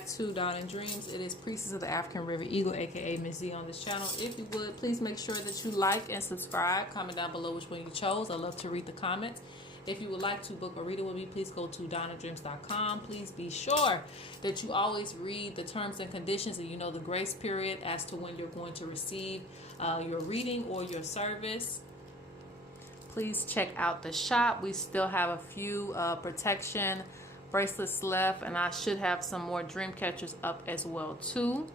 back to Dawn and Dreams. It is Priestess of the African River Eagle, aka Ms.Z on this channel. If you would, please make sure that you like and subscribe. Comment down below which one you chose. I love to read the comments. If you would like to book a reading with me, please go to dawnanddreams.com. Please be sure that you always read the terms and conditions and you know the grace period as to when you're going to receive your reading or your service. Please check out the shop. We still have a few protection bracelets left, and I should have some more Dreamcatchers up as well too.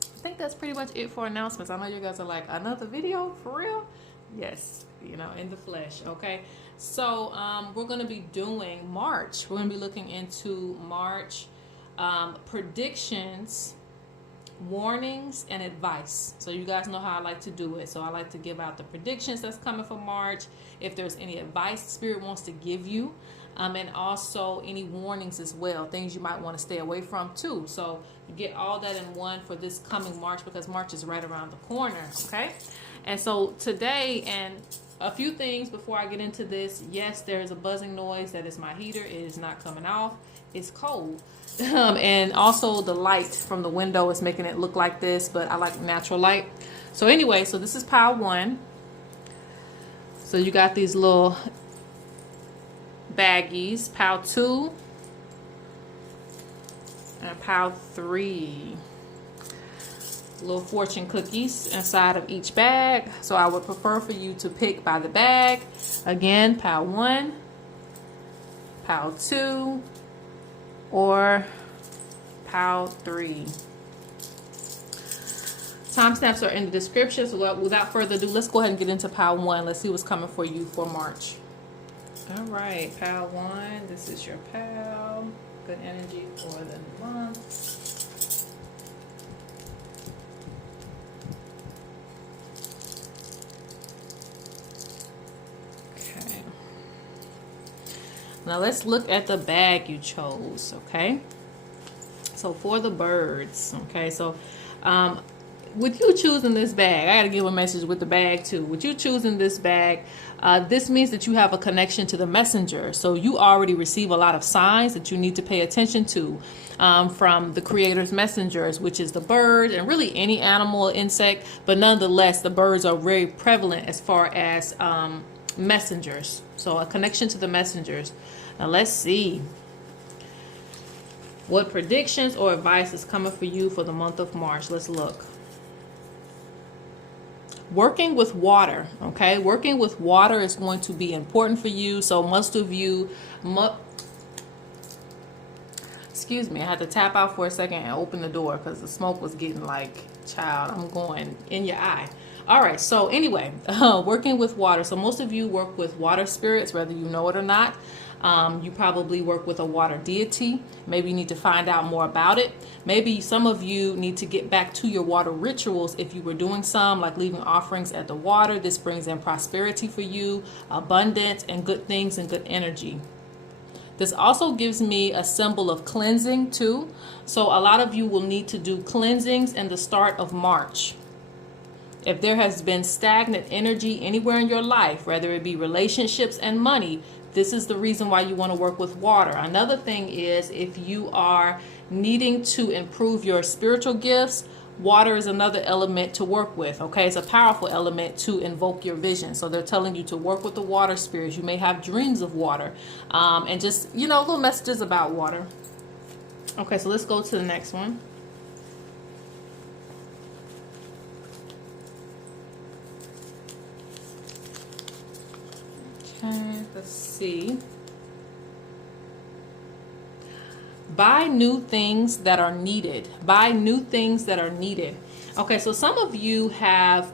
I think that's pretty much it for announcements. I know you guys are like, another video for real? Yes, you know, in the flesh. Okay, so we're going to be doing March. We're going to be looking into March predictions, warnings, and advice. So you guys know how I like to do it. So I like to give out the predictions that's coming for March, if there's any advice Spirit wants to give you, and also any warnings as well, things you might want to stay away from too. So you get all that in one for this coming March, because March is right around the corner. Okay, and so today, and a few things before I get into this. Yes, there is a buzzing noise. That is my heater. It is not coming off. It's cold. And also the light from the window is making it look like this, but I like natural light. So anyway, so this is pile 1. So you got these little baggies, pile 2 and pile 3. Little fortune cookies inside of each bag. So I would prefer for you to pick by the bag. Again, pile 1, pile 2, or pile 3. Timestamps are in the description. So without further ado, let's go ahead and get into pile 1. Let's see what's coming for you for March. All right, pile 1. This is your pile. Good energy for the month. Now let's look at the bag you chose, okay? So for the birds, okay? So with you choosing this bag, I got to give a message with the bag too. With you choosing this bag, this means that you have a connection to the messenger. So you already receive a lot of signs that you need to pay attention to from the Creator's messengers, which is the bird and really any animal, insect. But nonetheless, the birds are very prevalent as far as messengers. So a connection to the messengers. Now let's see what predictions or advice is coming for you for the month of March. Let's look. Working with water, okay? Working with water is going to be important for you. So most of you, excuse me, I had to tap out for a second and open the door because the smoke was getting like, child, I'm going in your eye. All right, so anyway, working with water. So most of you work with water spirits, whether you know it or not. You probably work with a water deity. Maybe you need to find out more about it. Maybe some of you need to get back to your water rituals if you were doing some, like leaving offerings at the water. This brings in prosperity for you, abundance, and good things and good energy. This also gives me a symbol of cleansing too. So a lot of you will need to do cleansings in the start of March. If there has been stagnant energy anywhere in your life, whether it be relationships and money, this is the reason why you want to work with water. Another thing is if you are needing to improve your spiritual gifts, water is another element to work with. Okay, it's a powerful element to invoke your vision. So they're telling you to work with the water spirits. You may have dreams of water, and just, you know, little messages about water. Okay, so let's go to the next one. Let's see. Buy new things that are needed. Buy new things that are needed. Okay, so some of you have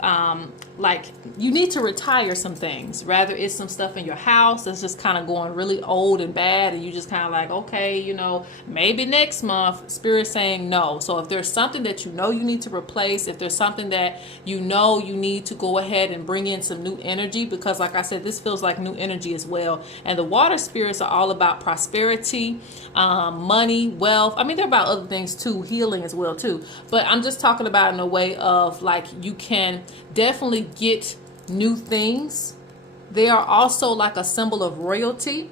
like you need to retire some things. Rather it's some stuff in your house that's just kind of going really old and bad, and you just kind of like, okay, you know, maybe next month. Spirit's saying no. So if there's something that you know you need to replace, if there's something that you know you need to go ahead and bring in some new energy, because like I said, this feels like new energy as well. And the water spirits are all about prosperity, money, wealth. I mean, they're about other things too, healing as well too. But I'm just talking about in a way of like you can definitely get new things. They are also like a symbol of royalty.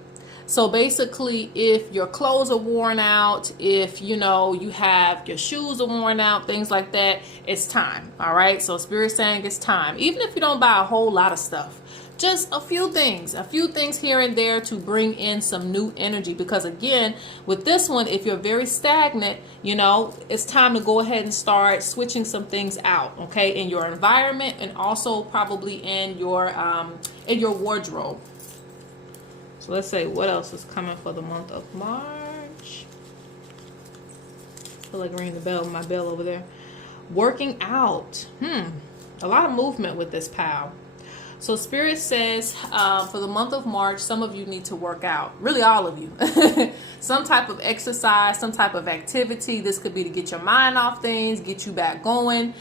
So basically, if your clothes are worn out, if you know you have your shoes are worn out, things like that, it's time. All right. So Spirit's saying it's time. Even if you don't buy a whole lot of stuff, just a few things here and there to bring in some new energy. Because again, with this one, if you're very stagnant, you know, it's time to go ahead and start switching some things out, okay, in your environment and also probably in your wardrobe. So let's say what else is coming for the month of March. I feel like ringing the bell, my bell over there. Working out. A lot of movement with this pal. So Spirit says for the month of March, some of you need to work out. Really, all of you. Some type of exercise, some type of activity. This could be to get your mind off things, get you back going,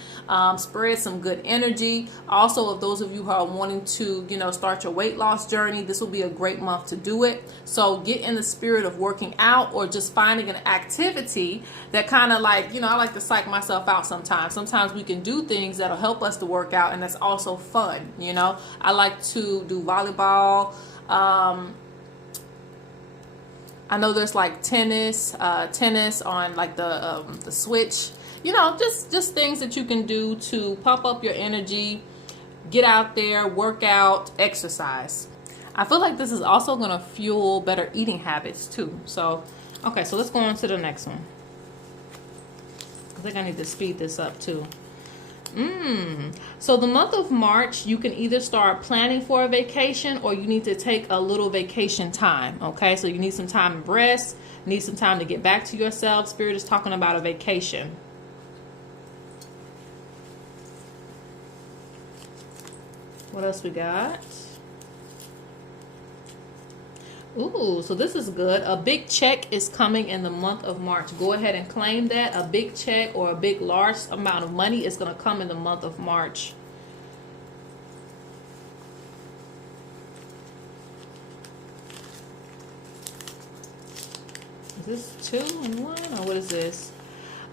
spread some good energy. Also, if those of you who are wanting to, you know, start your weight loss journey, this will be a great month to do it. So get in the spirit of working out or just finding an activity that kind of like, you know, I like to psych myself out sometimes. Sometimes we can do things that'll help us to work out, and that's also fun, you know. I like to do volleyball. I know there's like tennis on like the Switch. You know, just things that you can do to pump up your energy, get out there, work out, exercise. I feel like this is also going to fuel better eating habits too. So, okay, so let's go on to the next one. I think I need to speed this up too. So the month of March, you can either start planning for a vacation or you need to take a little vacation time. Okay, so you need some time to rest, need some time to get back to yourself. Spirit is talking about a vacation. What else we got? Ooh, so this is good. A big check is coming in the month of March. Go ahead and claim that. A big check or a big large amount of money is going to come in the month of March. Is this 2 in 1 or what is this?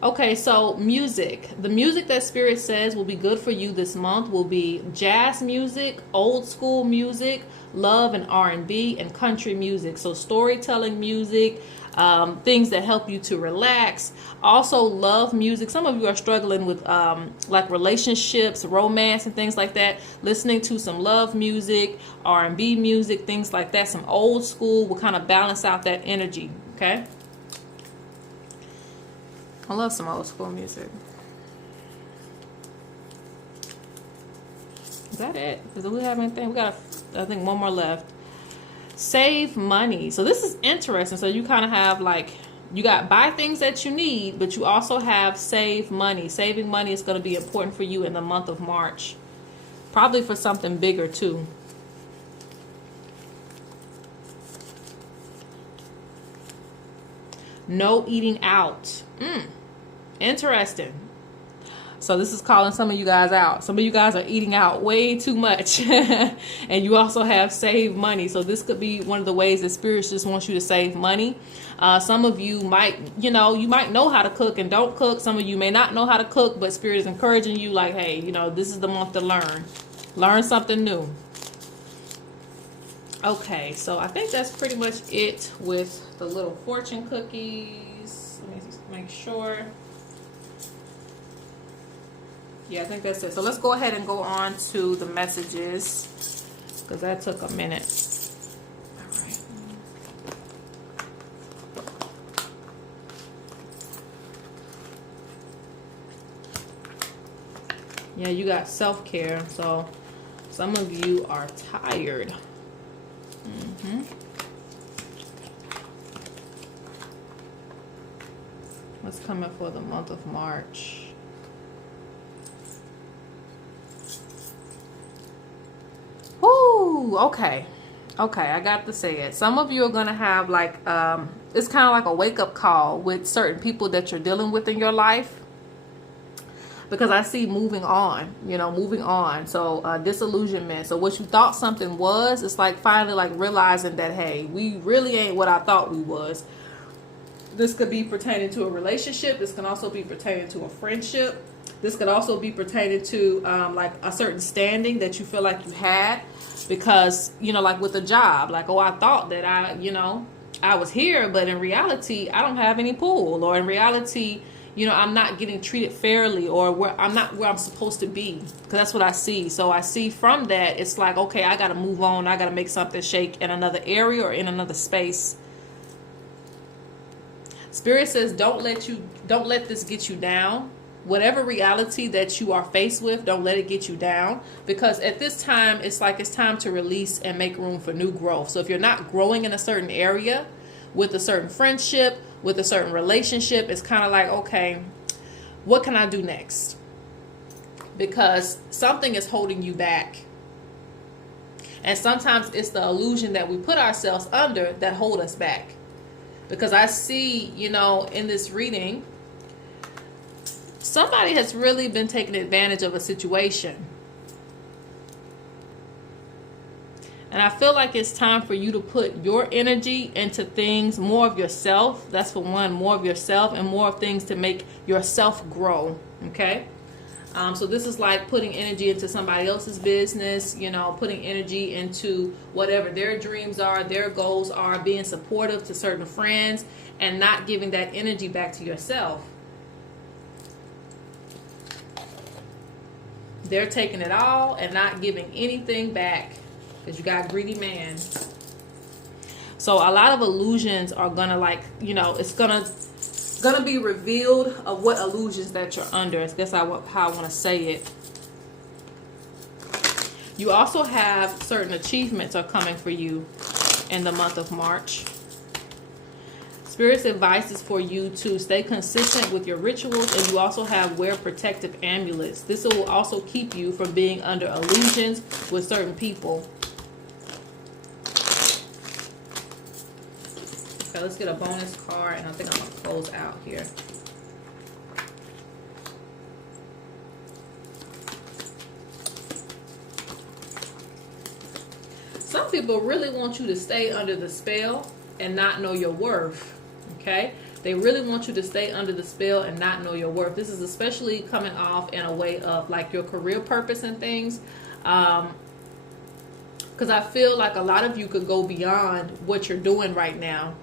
Okay, so music. The music that Spirit says will be good for you this month will be jazz music, old school music, love and R&B, and country music. So storytelling music, things that help you to relax. Also love music. Some of you are struggling with like relationships, romance, and things like that. Listening to some love music, R&B music, things like that. Some old school will kind of balance out that energy, okay? I love some old school music. Is that it? Do we have anything? We got, I think, one more left. Save money. So this is interesting. So you kind of have like, you got buy things that you need, but you also have save money. Saving money is going to be important for you in the month of March. Probably for something bigger too. No eating out. Interesting. So this is calling some of you guys out. Some of you guys are eating out way too much. And you also have saved money. So this could be one of the ways that Spirit just wants you to save money. Some of you might, you might know how to cook and don't cook. Some of you may not know how to cook, but Spirit is encouraging you like, hey, this is the month to learn. Learn something new. Okay, so I think that's pretty much it with the little fortune cookies. Let me just make sure. Yeah, I think that's it. So let's go ahead and go on to the messages because that took a minute. All right. Yeah, you got self-care. So some of you are tired. What's coming for the month of March? Woo, okay, I got to say it. Some of you are going to have like, it's kind of like a wake-up call with certain people that you're dealing with in your life. Because I see moving on, moving on. So disillusionment. So what you thought something was, it's like finally like realizing that, hey, we really ain't what I thought we was. This could be pertaining to a relationship. This can also be pertaining to a friendship. This could also be pertaining to like a certain standing that you feel like you had. Because, like with a job, like, oh, I thought that I was here, but in reality, I don't have any pull, or in reality, you know, I'm not getting treated fairly, or where I'm not where I'm supposed to be, because that's what I see. So I see from that, it's like, okay, I got to move on. I got to make something shake in another area or in another space. Spirit says, don't let this get you down. Whatever reality that you are faced with, don't let it get you down, because at this time, it's like it's time to release and make room for new growth. So if you're not growing in a certain area with a certain friendship, with a certain relationship, it's kind of like, okay, what can I do next? Because something is holding you back. And sometimes it's the illusion that we put ourselves under that hold us back. Because I see, you know, in this reading, somebody has really been taking advantage of a situation. And I feel like it's time for you to put your energy into things, more of yourself. That's for one, more of yourself, and more of things to make yourself grow. Okay? So this is like putting energy into somebody else's business, you know, putting energy into whatever their dreams are, their goals are, being supportive to certain friends, and not giving that energy back to yourself. They're taking it all and not giving anything back, because you got greedy man. So a lot of illusions are gonna, like, you know, it's gonna be revealed of what illusions that you're under. I guess how I want to say it. You also have certain achievements are coming for you in the month of March. Spirit's advice is for you to stay consistent with your rituals, and you also have wear protective amulets. This will also keep you from being under illusions with certain people. Okay, let's get a bonus card, and I think I'm going to close out here. Some people really want you to stay under the spell and not know your worth, okay? They really want you to stay under the spell and not know your worth. This is especially coming off in a way of like your career purpose and things. Because I feel like a lot of you could go beyond what you're doing right now.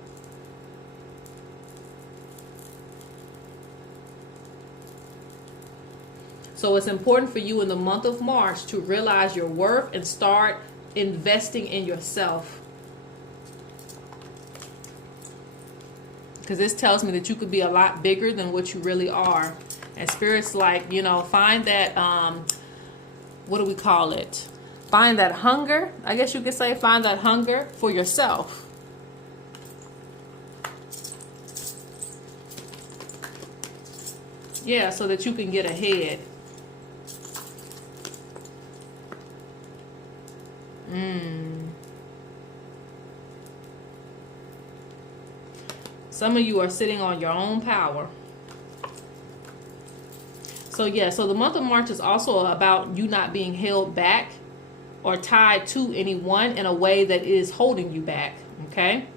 So it's important for you in the month of March to realize your worth and start investing in yourself. Because this tells me that you could be a lot bigger than what you really are. And Spirit's like, you know, find that, what do we call it? Find that hunger. I guess you could say find that hunger for yourself. Yeah, so that you can get ahead. Some of you are sitting on your own power. So yeah, so the month of March is also about you not being held back or tied to anyone in a way that is holding you back, okay?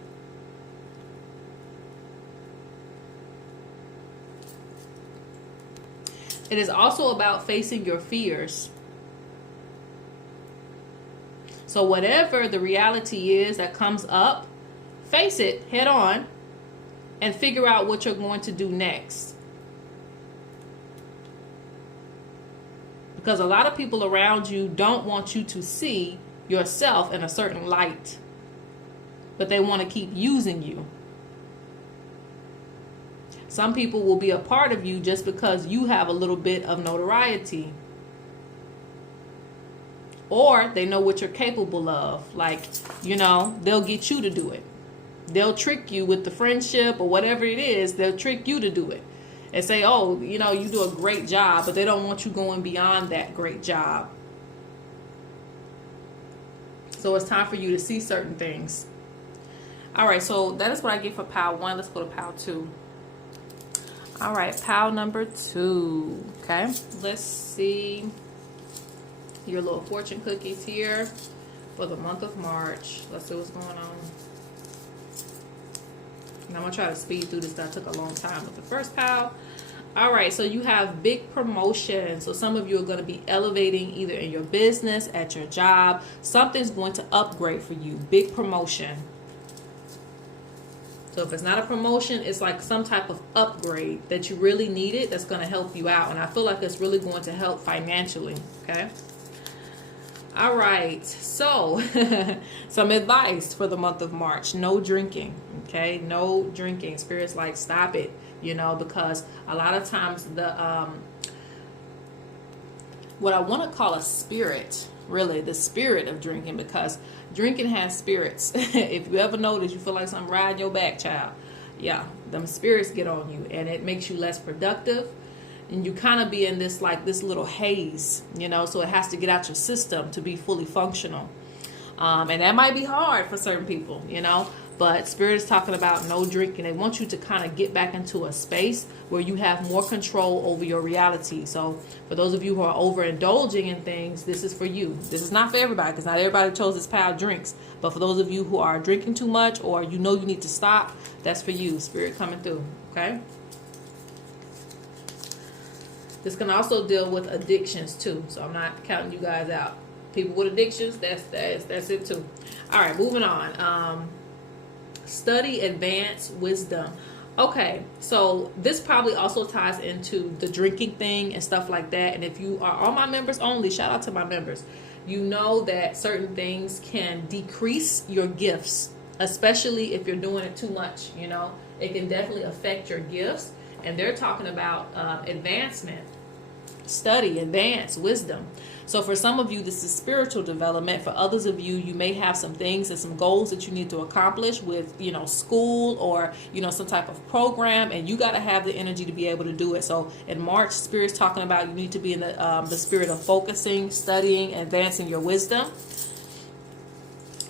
It is also about facing your fears. So whatever the reality is that comes up, face it head on and figure out what you're going to do next. Because a lot of people around you don't want you to see yourself in a certain light, but they want to keep using you. Some people will be a part of you just because you have a little bit of notoriety. Or they know what you're capable of. Like, you know, they'll get you to do it. They'll trick you with the friendship or whatever it is. They'll trick you to do it. And say, oh, you know, you do a great job. But they don't want you going beyond that great job. So it's time for you to see certain things. All right, so that is what I get for pile 1. Let's go to pile 2. All right, pile number 2. Okay, let's see your little fortune cookies here for the month of March. Let's see what's going on. And I'm going to try to speed through this. That took a long time with the first pile. All right, so you have big promotion. So some of you are going to be elevating either in your business, at your job. Something's going to upgrade for you. Big promotion. So if it's not a promotion, it's like some type of upgrade that you really needed that's going to help you out. And I feel like it's really going to help financially, okay? All right, so some advice for the month of March. No drinking, okay? No drinking. Spirit's like, stop it, you know, because a lot of times the what I want to call a spirit, really, the spirit of drinking, because drinking has spirits. If you ever notice, you feel like something riding your back, child. Yeah, them spirits get on you, and it makes you less productive. And you kind of be in this, like, this little haze, you know, so it has to get out your system to be fully functional. And that might be hard for certain people, you know, but Spirit is talking about no drinking. They want you to kind of get back into a space where you have more control over your reality. So for those of you who are overindulging in things, this is for you. This is not for everybody, because not everybody chose this pile of drinks. But for those of you who are drinking too much, or you know you need to stop, that's for you. Spirit coming through, okay? This can also deal with addictions too, so I'm not counting you guys out. People with addictions, that's it too. All right, moving on. Study advanced wisdom. Okay, so this probably also ties into the drinking thing and stuff like that. And if you are all my members only, shout out to my members. You know that certain things can decrease your gifts, especially if you're doing it too much. You know, it can definitely affect your gifts. And they're talking about advancement, study, advance, wisdom. So for some of you, this is spiritual development. For others of you, you may have some things and some goals that you need to accomplish with, you know, school or, you know, some type of program, and you got to have the energy to be able to do it. So in March, Spirit's talking about you need to be in the spirit of focusing, studying, advancing your wisdom,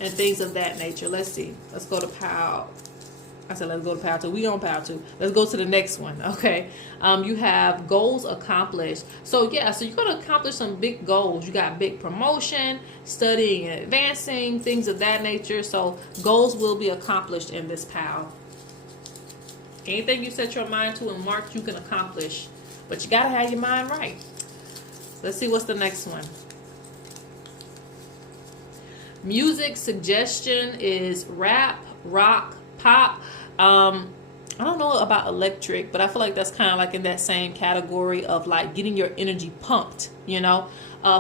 and things of that nature. Let's see. Let's go to pile. I said, let's go to pile 2. We on pile 2. Let's go to the next one. Okay. You have goals accomplished. So yeah, so you're going to accomplish some big goals. You got big promotion, studying and advancing, things of that nature. So goals will be accomplished in this pile. Anything you set your mind to in March, you can accomplish. But you got to have your mind right. Let's see what's the next one. Music suggestion is rap, rock, pop. I don't know about electric, but I feel like that's kind of like in that same category of like getting your energy pumped, you know,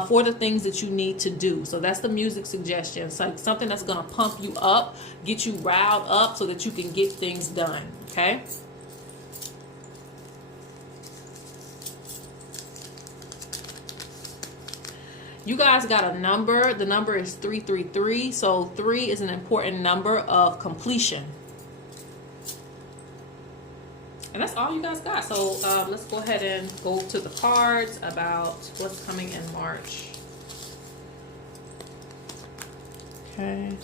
for the things that you need to do. So that's the music suggestion. It's like something that's going to pump you up, get you riled up so that you can get things done. Okay. You guys got a number. The number is 333. So 3 is an important number of completion. And that's all you guys got. So let's go ahead and go to the cards about what's coming in March. Okay.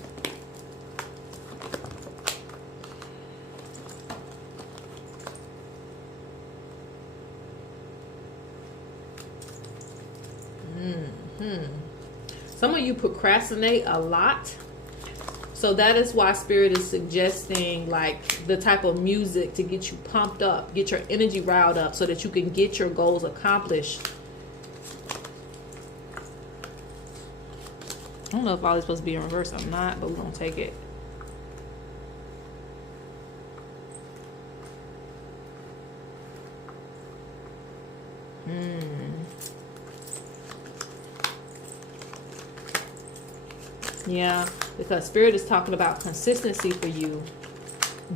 Some of you procrastinate a lot. So that is why Spirit is suggesting like the type of music to get you pumped up, get your energy riled up so that you can get your goals accomplished. I don't know if all is supposed to be in reverse. I'm not, but we're going to take it. Yeah, because Spirit is talking about consistency for you.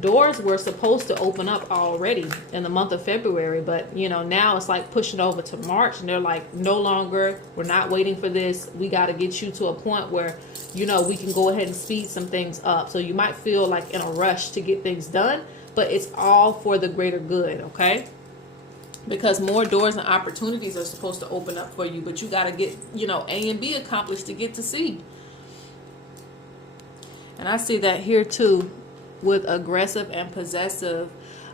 Doors were supposed to open up already in the month of February, but you know, now it's like pushing over to March, and they're like, no longer, we're not waiting for this. We got to get you to a point where, you know, we can go ahead and speed some things up. So you might feel like in a rush to get things done, but it's all for the greater good, okay? Because more doors and opportunities are supposed to open up for you, but you got to get, you know, A and B accomplished to get to C. And I see that here too with aggressive and possessive.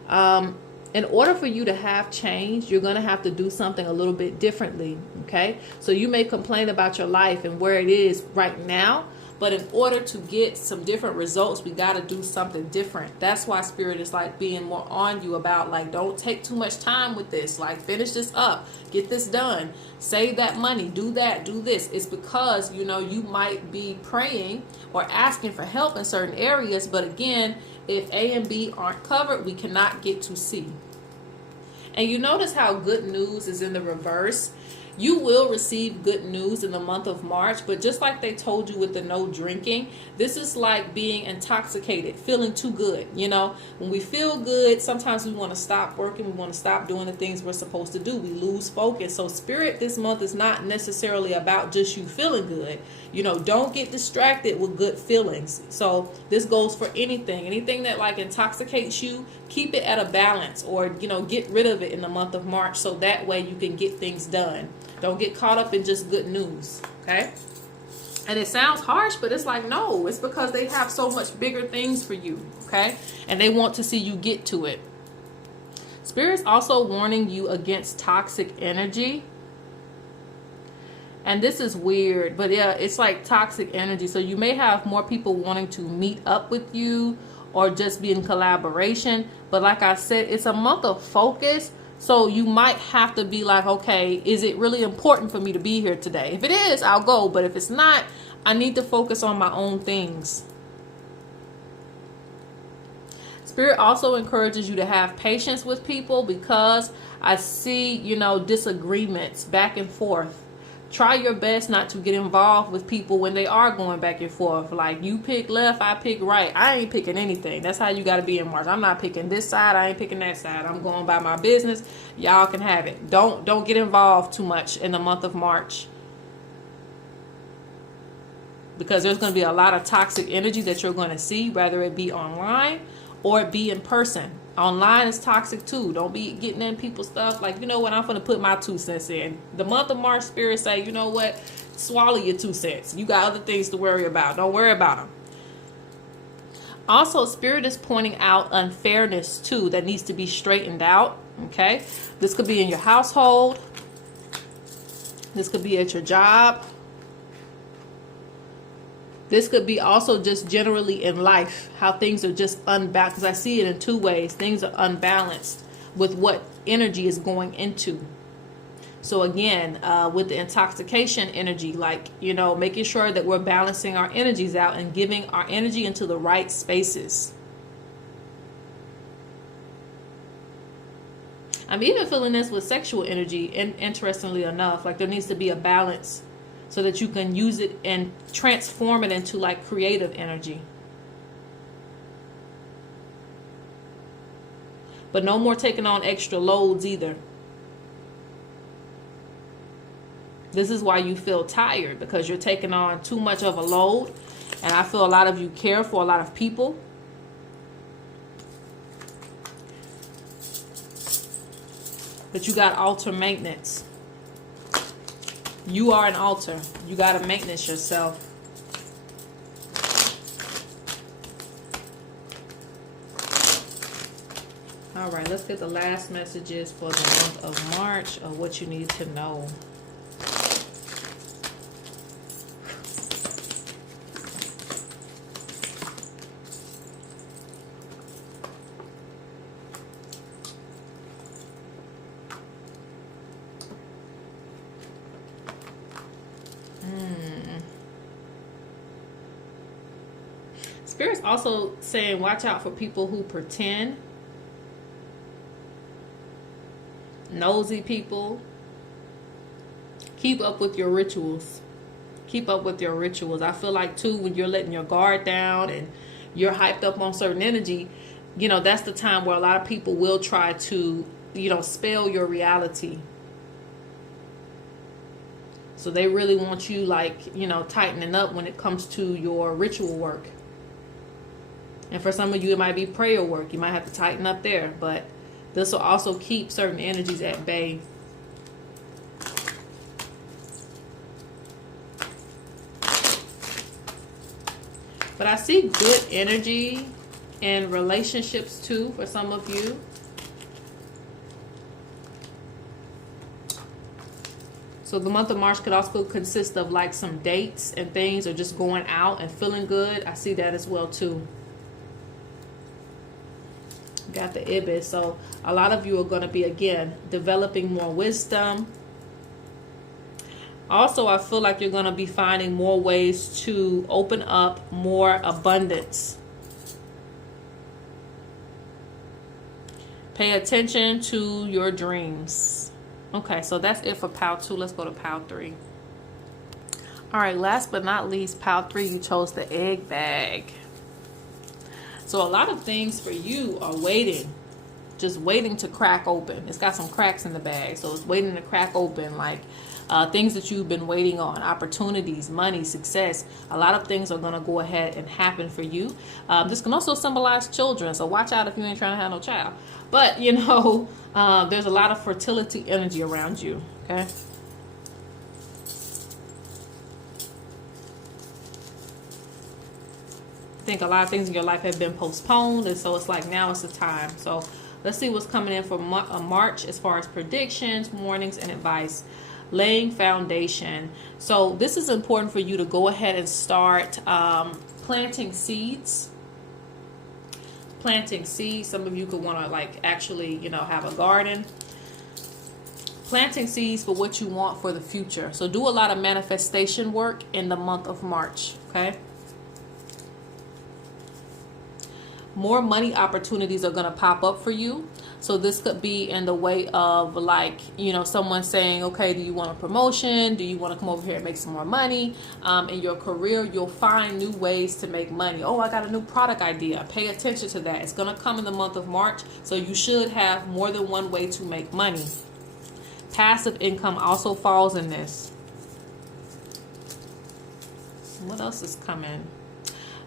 In order for you to have change, you're going to have to do something a little bit differently. Okay. So you may complain about your life and where it is right now, But in order to get some different results, we got to do something different. That's why Spirit is like being more on you about like, don't take too much time with this. Like, finish this up, get this done, save that money, do that, do this. It's because, you know, you might be praying or asking for help in certain areas. But again, if A and B aren't covered, we cannot get to C. And you notice how good news is in the reverse. You will receive good news in the month of March, but just like they told you with the no drinking, this is like being intoxicated, feeling too good. You know, when we feel good, sometimes we want to stop working, we want to stop doing the things we're supposed to do. We lose focus. So Spirit this month is not necessarily about just you feeling good. You know, don't get distracted with good feelings. So this goes for anything that like intoxicates you, keep it at a balance, or, you know, get rid of it in the month of March, so that way you can get things done. Don't get caught up in just good news, okay? And it sounds harsh, but it's like, no, it's because they have so much bigger things for you, okay? And they want to see you get to it. Spirit's also warning you against toxic energy. And this is weird, but yeah, it's like toxic energy. So you may have more people wanting to meet up with you or just be in collaboration. But like I said, it's a month of focus. So you might have to be like, okay, is it really important for me to be here today? If it is, I'll go. But if it's not, I need to focus on my own things. Spirit also encourages you to have patience with people, because I see, you know, disagreements back and forth. Try your best not to get involved with people when they are going back and forth. Like, you pick left, I pick right. I ain't picking anything. That's how you got to be in March. I'm not picking this side. I ain't picking that side. I'm going by my business. Y'all can have it. Don't get involved too much in the month of March, because there's going to be a lot of toxic energy that you're going to see, whether it be online or it be in person. Online is toxic too. Don't be getting in people's stuff. Like, you know what, I'm going to put my 2 cents in. The month of March, Spirit say, you know what, swallow your 2 cents. You got other things to worry about. Don't worry about them. Also, Spirit is pointing out unfairness too that needs to be straightened out. Okay, this could be in your household. This could be at your job. This could be also just generally in life, how things are just unbalanced. Because I see it in 2 ways. Things are unbalanced with what energy is going into. So again, with the intoxication energy, like, you know, making sure that we're balancing our energies out and giving our energy into the right spaces. I'm even feeling this with sexual energy, and interestingly enough, like there needs to be a balance, so that you can use it and transform it into like creative energy. But no more taking on extra loads either. This is why you feel tired, because you're taking on too much of a load. And I feel a lot of you care for a lot of people. But you got altar maintenance. You are an altar. You got to maintenance yourself. All right, let's get the last messages for the month of March of what you need to know. Spirit's also saying watch out for people who pretend. Nosy people. Keep up with your rituals. Keep up with your rituals. I feel like too, when you're letting your guard down and you're hyped up on certain energy, you know, that's the time where a lot of people will try to, you know, spell your reality. So they really want you, like, you know, tightening up when it comes to your ritual work. And for some of you, it might be prayer work. You might have to tighten up there. But this will also keep certain energies at bay. But I see good energy in relationships too for some of you. So the month of March could also consist of like some dates and things, or just going out and feeling good. I see that as well too. Got the Ibis. So a lot of you are going to be, again, developing more wisdom. Also, I feel like you're going to be finding more ways to open up more abundance. Pay attention to your dreams. Okay, so that's it for pile 2. Let's go to pile 3. All right, last but not least, pile 3, you chose the egg bag. So a lot of things for you are waiting, just waiting to crack open. It's got some cracks in the bag, so it's waiting to crack open, like things that you've been waiting on, opportunities, money, success. A lot of things are going to go ahead and happen for you. This can also symbolize children, so watch out if you ain't trying to have no child. But, you know, there's a lot of fertility energy around you, okay? I think a lot of things in your life have been postponed, and so it's like now is the time. So let's see what's coming in for March as far as predictions, warnings, and advice. Laying foundation. So this is important for you to go ahead and start planting seeds. Planting seeds. Some of you could want to like actually, you know, have a garden. Planting seeds for what you want for the future. So do a lot of manifestation work in the month of March, okay? More money opportunities are going to pop up for you. So this could be in the way of like, you know, someone saying, okay, do you want a promotion? Do you want to come over here and make some more money? In your career, you'll find new ways to make money. Oh, I got a new product idea. Pay attention to that. It's going to come in the month of March. So you should have more than one way to make money. Passive income also falls in this. What else is coming?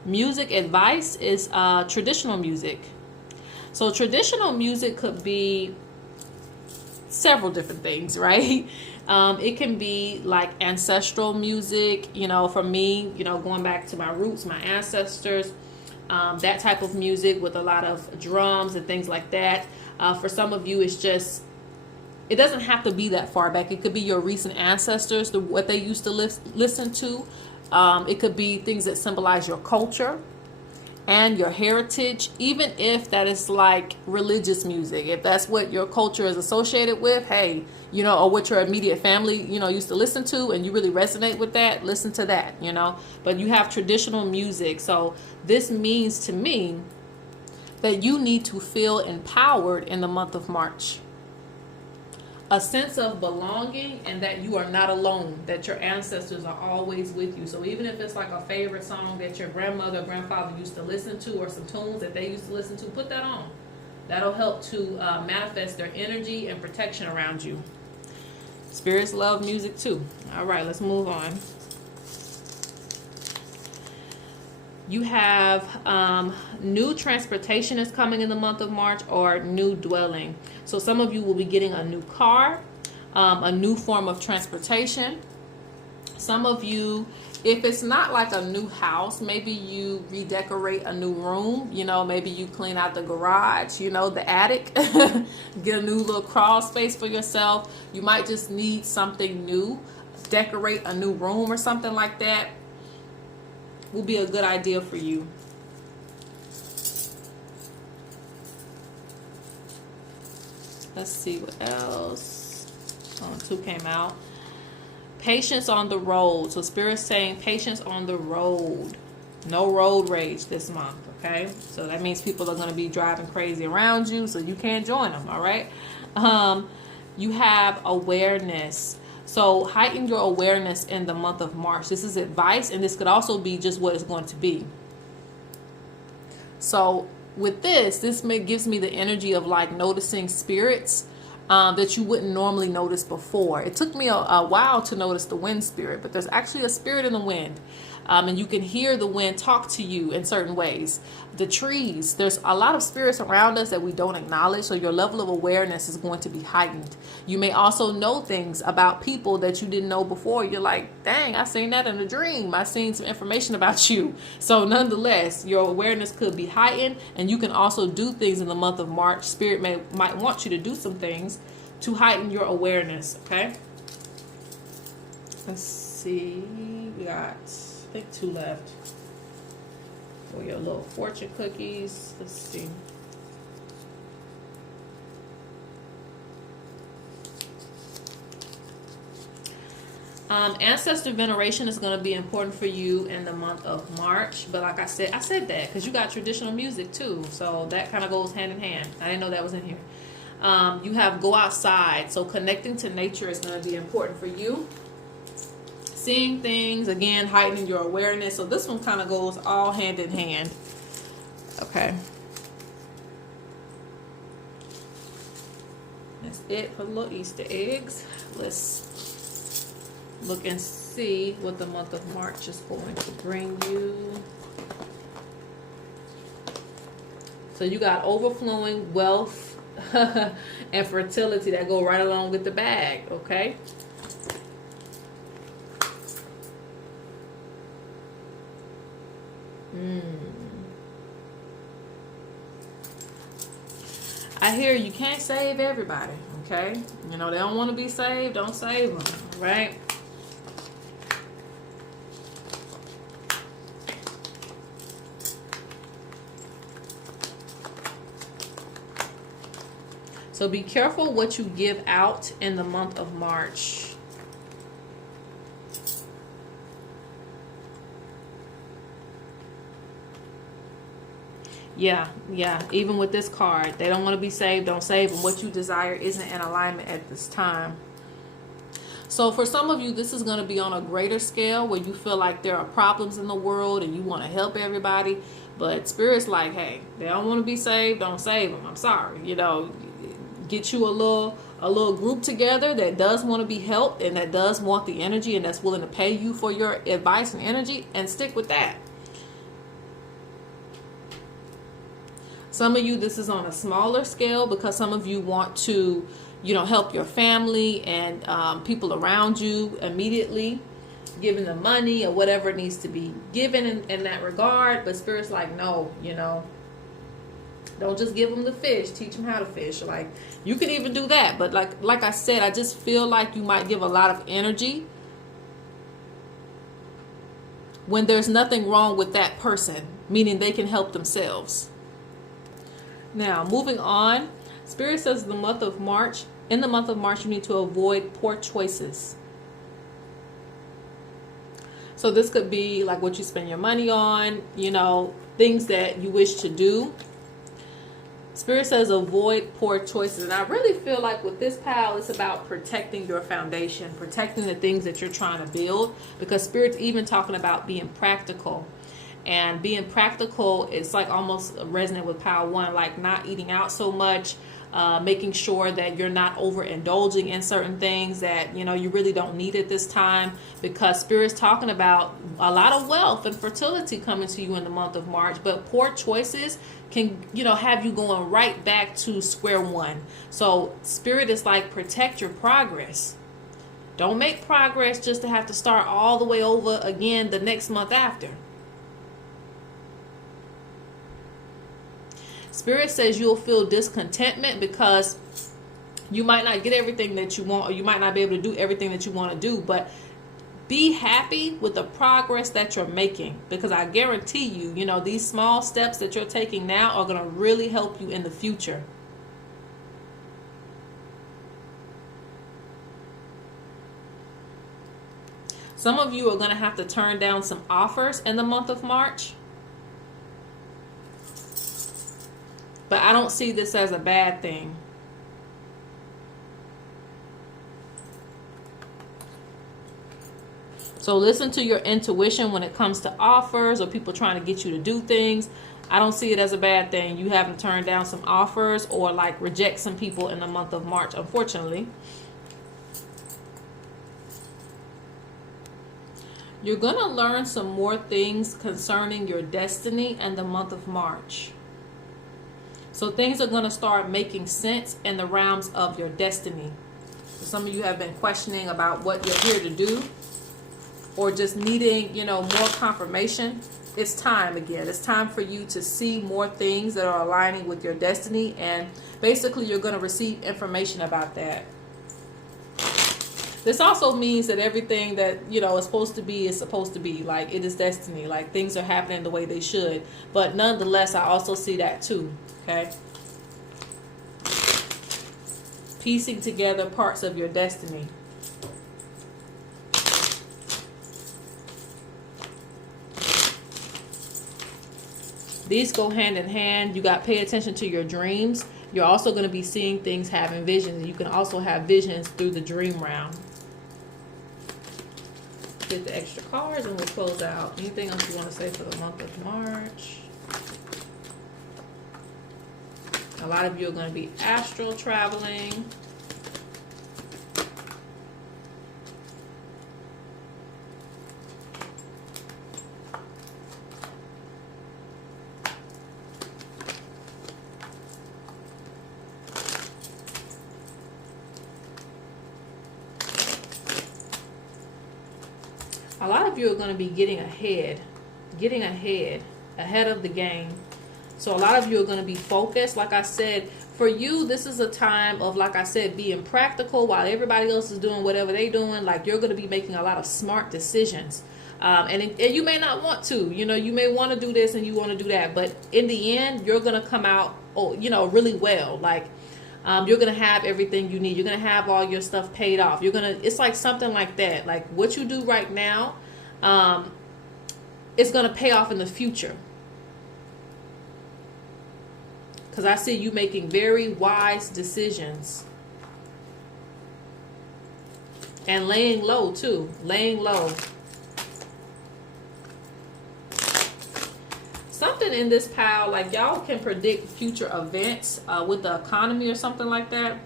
Music advice is traditional music. So traditional music could be several different things, right? It can be like ancestral music, you know, for me, you know, going back to my roots, my ancestors, that type of music with a lot of drums and things like that. For some of you, it's just, it doesn't have to be that far back. It could be your recent ancestors, what they used to listen to. It could be things that symbolize your culture and your heritage, even if that is like religious music. If that's what your culture is associated with, hey, you know, or what your immediate family, you know, used to listen to, and you really resonate with that, listen to that, you know. But you have traditional music. So this means to me that you need to feel empowered in the month of March. A sense of belonging, and that you are not alone, that your ancestors are always with you. So even if it's like a favorite song that your grandmother or grandfather used to listen to, or some tunes that they used to listen to, put that on. That'll help to manifest their energy and protection around you. Spirits love music too. All right, let's move on. You have new transportation is coming in the month of March, or new dwelling. So some of you will be getting a new car, a new form of transportation. Some of you, if it's not like a new house, maybe you redecorate a new room. You know, maybe you clean out the garage, you know, the attic, get a new little crawl space for yourself. You might just need something new, decorate a new room or something like that. Will be a good idea for you. Let's see what else. Oh, 2 came out. Patience on the road. So Spirit's saying patience on the road. No road rage this month, okay? So that means people are going to be driving crazy around you, so you can't join them, all right? You have awareness. So heighten your awareness in the month of March. This is advice, and this could also be just what it's going to be. So with this gives me the energy of like noticing spirits that you wouldn't normally notice before. It took me a while to notice the wind spirit, but there's actually a spirit in the wind. And you can hear the wind talk to you in certain ways. The trees, there's a lot of spirits around us that we don't acknowledge, so your level of awareness is going to be heightened. You may also know things about people that you didn't know before. You're like, dang, I seen that in a dream. I seen some information about you. So nonetheless, your awareness could be heightened, and you can also do things in the month of March. Spirit might want you to do some things to heighten your awareness, okay? Let's see. We got, I think, 2 left for your little fortune cookies. Let's see. Ancestor veneration is going to be important for you in the month of March. But like I said that because you got traditional music too. So that kind of goes hand in hand. I didn't know that was in here. You have go outside. So connecting to nature is going to be important for you. Seeing things, again, heightening your awareness. So this one kind of goes all hand in hand. Okay. That's it for the little Easter eggs. Let's look and see what the month of March is going to bring you. So you got overflowing wealth and fertility that go right along with the bag, okay? I hear you can't save everybody, okay? You know, they don't want to be saved, don't save them, right? So be careful what you give out in the month of March. Yeah. Even with this card, they don't want to be saved, don't save them. What you desire isn't in alignment at this time. So for some of you, this is going to be on a greater scale where you feel like there are problems in the world and you want to help everybody. But Spirit's like, hey, they don't want to be saved, don't save them. I'm sorry. You know, get you a little group together that does want to be helped and that does want the energy and that's willing to pay you for your advice and energy, and stick with that. Some of you, this is on a smaller scale because some of you want to, you know, help your family and people around you immediately, giving them money or whatever needs to be given in that regard. But Spirit's like, no, you know, don't just give them the fish, teach them how to fish. Like, you can even do that. But like I said, I just feel like you might give a lot of energy when there's nothing wrong with that person, meaning they can help themselves. Now, moving on, Spirit says in the month of March, you need to avoid poor choices. So this could be like what you spend your money on, you know, things that you wish to do. Spirit says avoid poor choices. And I really feel like with this pile, it's about protecting your foundation, protecting the things that you're trying to build, because Spirit's even talking about being practical. And being practical, it's like almost resonant with pile 1, like not eating out so much, making sure that you're not overindulging in certain things that, you know, you really don't need at this time, because Spirit's talking about a lot of wealth and fertility coming to you in the month of March. But poor choices can, you know, have you going right back to square one. So Spirit is like, protect your progress. Don't make progress just to have to start all the way over again the next month after. Spirit says you'll feel discontentment because you might not get everything that you want, or you might not be able to do everything that you want to do, but be happy with the progress that you're making, because I guarantee you, you know, these small steps that you're taking now are going to really help you in the future. Some of you are going to have to turn down some offers in the month of March. But I don't see this as a bad thing. So listen to your intuition when it comes to offers or people trying to get you to do things. I don't see it as a bad thing. You haven't turned down some offers or like reject some people in the month of March, unfortunately. You're going to learn some more things concerning your destiny in the month of March. So things are going to start making sense in the realms of your destiny. So some of you have been questioning about what you're here to do, or just needing, you know, more confirmation. It's time again. It's time for you to see more things that are aligning with your destiny. And basically you're going to receive information about that. This also means that everything that, you know, is supposed to be. Like, it is destiny. Like, things are happening the way they should. But nonetheless, I also see that too. Okay. Piecing together parts of your destiny. These go hand in hand. You got to pay attention to your dreams. You're also going to be seeing things, having visions. You can also have visions through the dream realm. Get the extra cards and we'll close out. Anything else you want to say for the month of March? A lot of you are going to be astral traveling. A lot of you are going to be getting ahead of the game. So a lot of you are going to be focused. Like I said, for you, this is a time of, like I said, being practical while everybody else is doing whatever they're doing. Like, you're going to be making a lot of smart decisions. And you may not want to, you know, you may want to do this and you want to do that. But in the end, you're going to come out, you know, really well. Like, you're going to have everything you need. You're going to have all your stuff paid off. It's like something like that. Like, what you do right now, it's going to pay off in the future. Because I see you making very wise decisions. And laying low too. Laying low. Something in this pile, like, y'all can predict future events with the economy or something like that.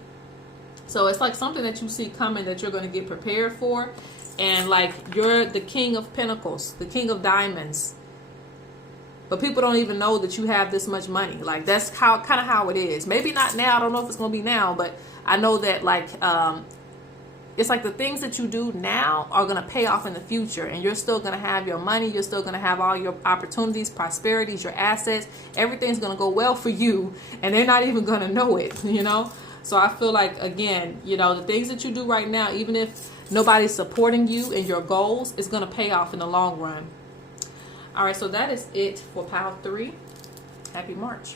So it's like something that you see coming that you're going to get prepared for. And like, you're the king of pentacles, the king of diamonds. But people don't even know that you have this much money. Like, that's kind of how it is. Maybe not now. I don't know if it's going to be now. But I know that, like, it's like the things that you do now are going to pay off in the future. And you're still going to have your money. You're still going to have all your opportunities, prosperities, your assets. Everything's going to go well for you. And they're not even going to know it, you know. So I feel like, again, you know, the things that you do right now, even if nobody's supporting you in your goals, it's going to pay off in the long run. All right, so that is it for pile 3. Happy March.